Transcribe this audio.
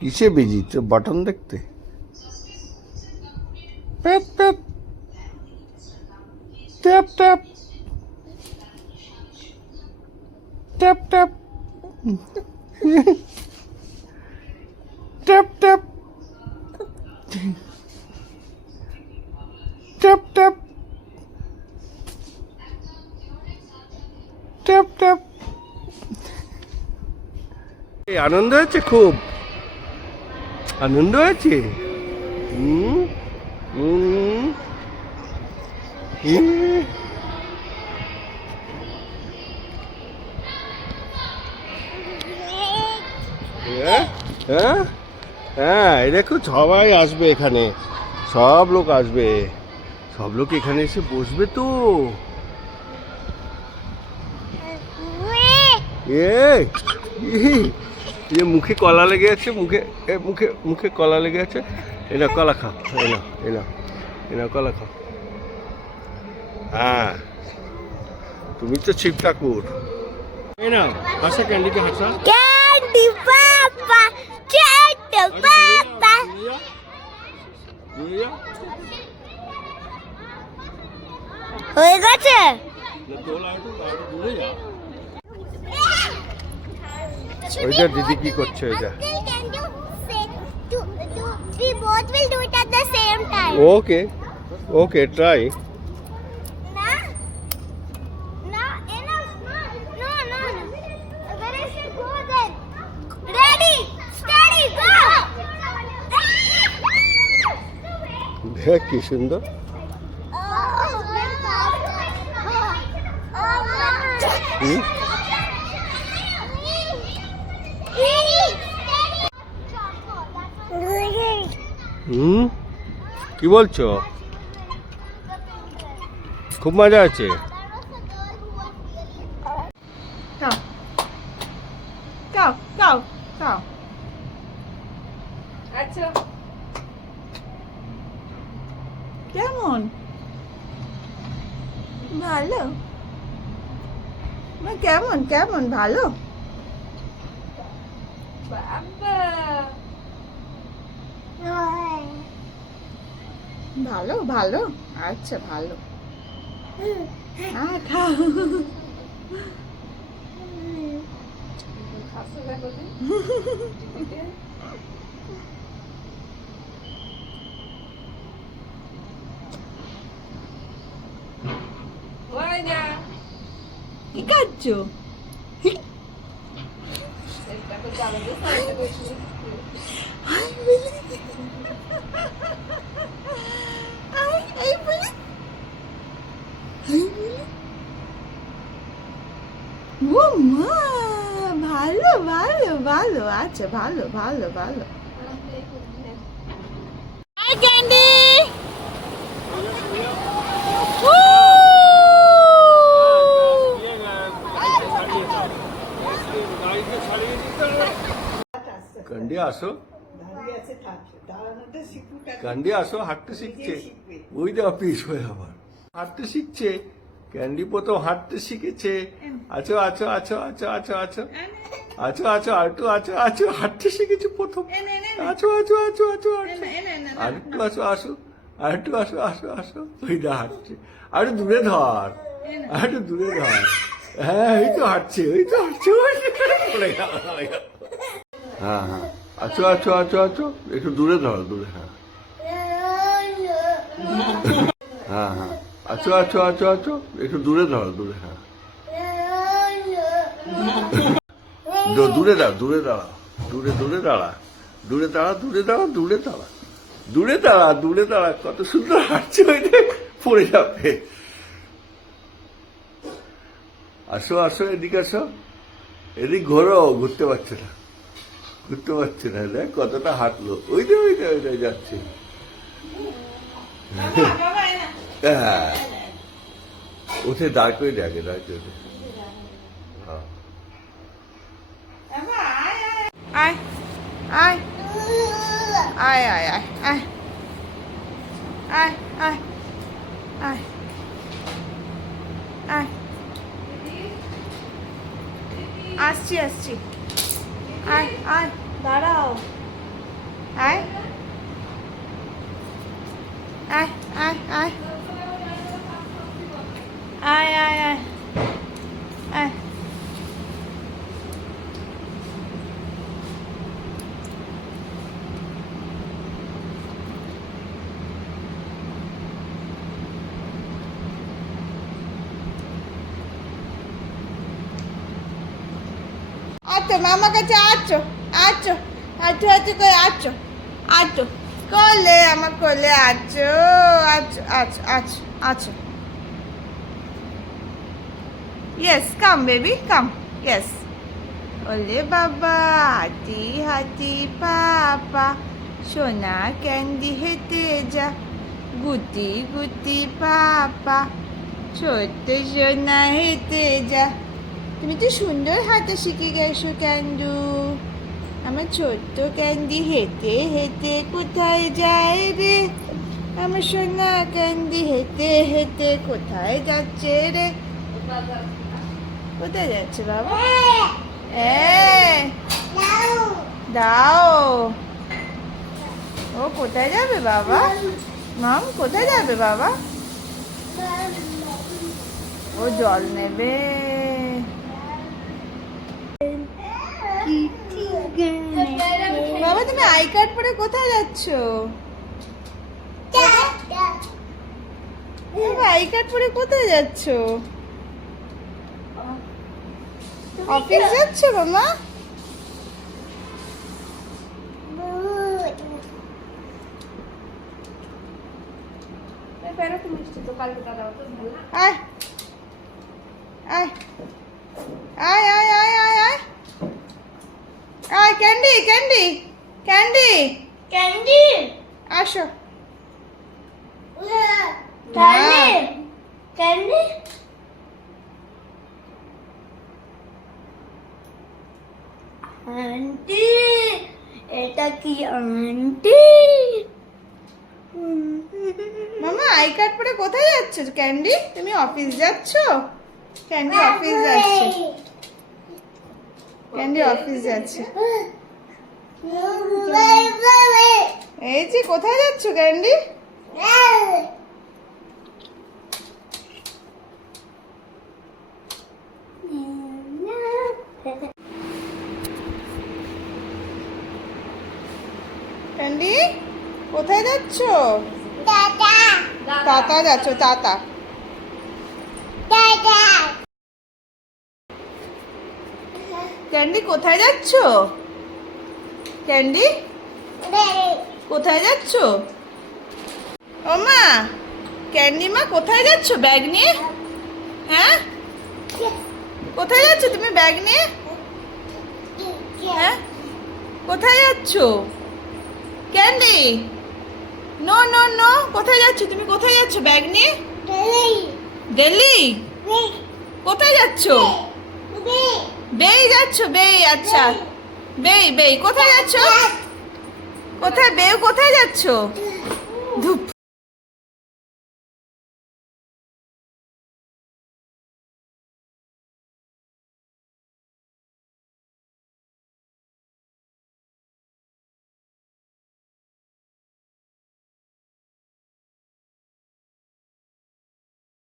কিসে বিজি তো বাটন দেখতে? প্যাপ প্যাপ ট্যাপ ট্যাপ ট্যাপ ট্যাপ ট্যাপ ট্যাপ ট্যাপ ট্যাপ ট্যাপ ট্যাপ। আনন্দ হয়েছে, খুব আনন্দ হয়েছে। হ্যাঁ হ্যাঁ, দেখো সবাই আসবে এখানে, সব লোক আসবে, সব লোক এখানে এসে বসবে তো। যে মুখে কলা লেগে আছে, মুখে মুখে মুখে কলা লেগে আছে। এনা কলা খাও, এনা এনা এনা কলা খাও। হ্যাঁ, তুমি তো শিব ঠাকুর। এনা হাসা, ক্যান্ডিকে হাসা। ক্যান্ডি পাপা, ক্যান্ডি পাপা। হয়ে গেছে। ওইটা দিদি কি করছে? ওইটা We both will do it at the same time. Okay okay, try. No, enough. No. Where is it? Go then. Ready, steady, go. দেখ কি সুন্দর। কি বলছো? খুব মজা আছে। আচ্ছা, কেমন? ভালো? কেমন কেমন? ভালো? বাবা, ভালো ভালো, আচ্ছা ভালো। খাও। কি খাচ্ছো? ও মা, ভালো ভালো ভালো, আচ্ছা ভালো ভালো ভালো। Hi, Candy. ক্যান্ডি আসো, ক্যান্ডি আসো, হাঁটতে শিখছে। ওই দেওয়া পিস হয়ে আবার হাঁটতে শিখছে। ক্যান্ডি প্রথম হাঁটতে শিখেছে। আছো আছো আছো আছো আছো আছো আছো আছো আরেকটু আছো আছো, হাঁটতে শিখেছে প্রথম। আছো আছো আছো আছো আছো, আরেকটু আসো আসো, আরেকটু আসো আসো আসো। ওই দা হাঁটছে, আরেকটু দূরে ধর, আরেকটু দূরে ধর। হ্যাঁ, ওই তো হাঁটছে, ওই তো হাঁটছে। হ্যাঁ হ্যাঁ, আছো আছো আছো আছো, একটু দূরে ধরো, দূরে। হ্যাঁ হ্যাঁ হ্যাঁ, আছো আছো আছো আছো, একটু দূরে ধরো, দূরে। হ্যাঁ, দূরে দাঁড়া, দূরে দাঁড়া, দূরে দূরে দাঁড়া, দূরে দাঁড়া, দূরে দাঁড়া, দূরে দাঁড়া, দূরে দাঁড়া, দূরে দাঁড়া। কত সুন্দর হাঁটছে, ওই পড়ে যাবে। আসো আসো, এদিকে আসো, এদিক ঘোরো। ঘুরতে পারছে না, ঘুরতে পারছে না। দেখ কতটা হাঁটলো। ওই যে ওই যে ওই যে যাচ্ছে। হ্যাঁ, উঠে দাঁড় করে দেখে, দাঁড় করে দেখে। আয় আয় আয় আয় আয় আয় আয় আয় আয় আয়, আসছি আসছি। আয় আয়, দাঁড়াও। আয় আয় আয় আয় আয় আয় আয় আয় আচ্ছা মামা কাছে আছো আছো আছো আছো করে আছো আছো কোলে আমার কোলে আছো আছো আছো আছো আছো ইয়েস কাম বেবি কাম ইয়েস ওলে বাবা হাতি হাতি পাপা সোনা ক্যান্ডি হেঁটে যা গুটি গুটি পাপা ছোট্ট সোনা হেঁটে যা তুমি তো সুন্দর হাঁটা শিখে গেছো ক্যান্ডু আমার ছোট্ট ক্যান্ডি হেঁটে হেঁটে কোথায় যায় রে আমার সোনা ক্যান্ডি হেঁটে হেঁটে কোথায় যাচ্ছে রে কোথায় যাচ্ছে বাবা দাও ও কোথায় যাবে বাবা মাম কোথায় যাবে বাবা ও জল নেবে বাবা তুমি আই কার্ড পরে কোথায় যাচ্ছ আই কার্ড পরে কোথায় যাচ্ছ অফিস যাচ্ছ মামা আয় আয় আয় আয় আয় আয় আয় আয় ক্যান্ডি ক্যান্ডি ক্যান্ডি Candy. আসো Candy. Candy. আন্টি এটা কি আন্টি মামা আই কার্ড পরে কোথায় যাচ্ছ ক্যান্ডি তুমি অফিস যাচ্ছ ক্যান্ডি অফিস যাচ্ছে ক্যান্ডি অফিস যাচ্ছে এই যে কোথায় যাচ্ছ ক্যান্ডি ক্যান্ডি কোথায় যাচ্ছ দাদা তাতা যাচ্ছ তাতা দাদা ক্যান্ডি কোথায় যাচ্ছ ক্যান্ডি কোথায় যাচ্ছ ও মা ক্যান্ডি মা কোথায় যাচ্ছ ব্যাগ নিয়ে হ্যাঁ কোথায় যাচ্ছ তুমি ব্যাগ নিয়ে হ্যাঁ কোথায় যাচ্ছ ক্যান্ডি নো নো নো কোথায় যাচ্ছ তুমি কোথায় যাচ্ছ ব্যাগ নিয়ে দিল্লি কোথায় যাচ্ছ বেই যাচ্ছ বেই আচ্ছা বেই বেই কোথায় যাচ্ছ কোথায় বেউ কোথায় যাচ্ছ ধুপ